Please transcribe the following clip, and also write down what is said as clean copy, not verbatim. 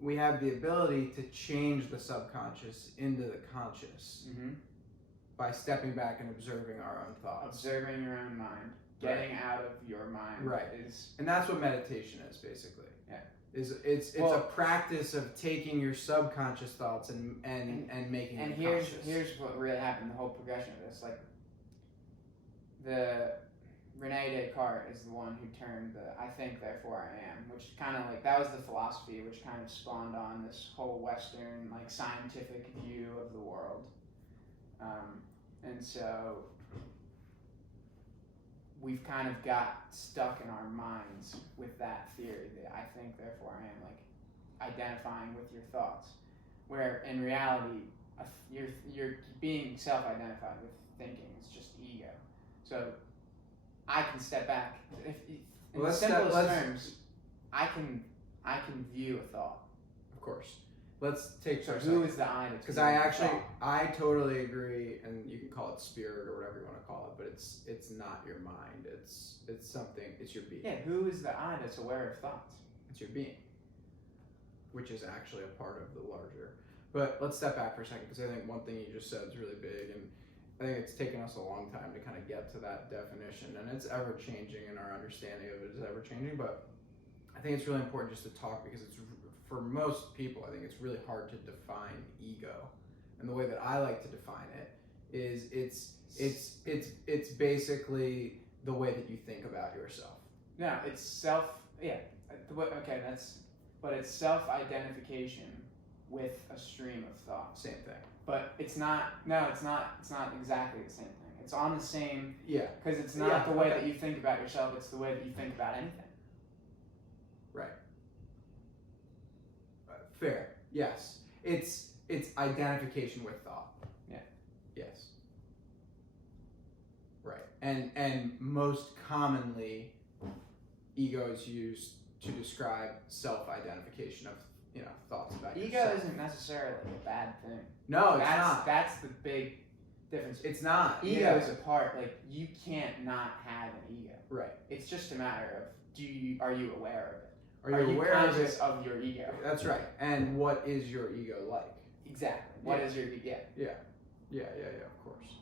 we have the ability to change the subconscious into the conscious by stepping back and observing our own thoughts. Observing your own mind. Getting out of your mind. Right. And that's what meditation is, basically. Yeah. It's a practice of taking your subconscious thoughts and making them conscious. And here's what really happened, the whole progression of this. Like, Rene Descartes is the one who termed the I think, therefore I am, which kind of like, that was the philosophy which kind of spawned on this whole Western, like, scientific view of the world. And so we've kind of got stuck in our minds with that theory, that I think, therefore I am, like identifying with your thoughts. Where in reality, you're being self-identified with thinking. It's just ego. So I can step back. In the simplest terms, I can view a thought. Of course. Let's take so who is the I? Because I totally agree, and you can call it spirit or whatever you want to call it, but it's not your mind. It's something. It's your being. Yeah. Who is the I that's aware of thoughts? It's your being, which is actually a part of the larger. But let's step back for a second, because I think one thing you just said is really big, and I think it's taken us a long time to kind of get to that definition, and it's ever changing, and our understanding of it is ever changing. But I think it's really important just to talk, because it's, for most people, I think it's really hard to define ego. And the way that I like to define it is it's basically the way that you think about yourself. No, it's self. Yeah. Okay. But it's self-identification with a stream of thought. Same thing. But it's not. No, it's not. It's not exactly the same thing. It's on the same. Yeah. Because it's not the way that you think about yourself. It's the way that you think about anything. Right. Fair. Yes. It's identification with thought. Yeah. Yes. Right. And most commonly, ego is used to describe self-identification of thoughts about ego yourself. Isn't necessarily a bad thing. No, it's not. That's the big difference. It's not. Ego is a part. Like, you can't not have an ego. Right. It's just a matter of are you aware of it? Are you aware conscious of your ego? That's right. And what is your ego like? Exactly. What is your ego? Yeah. Of course.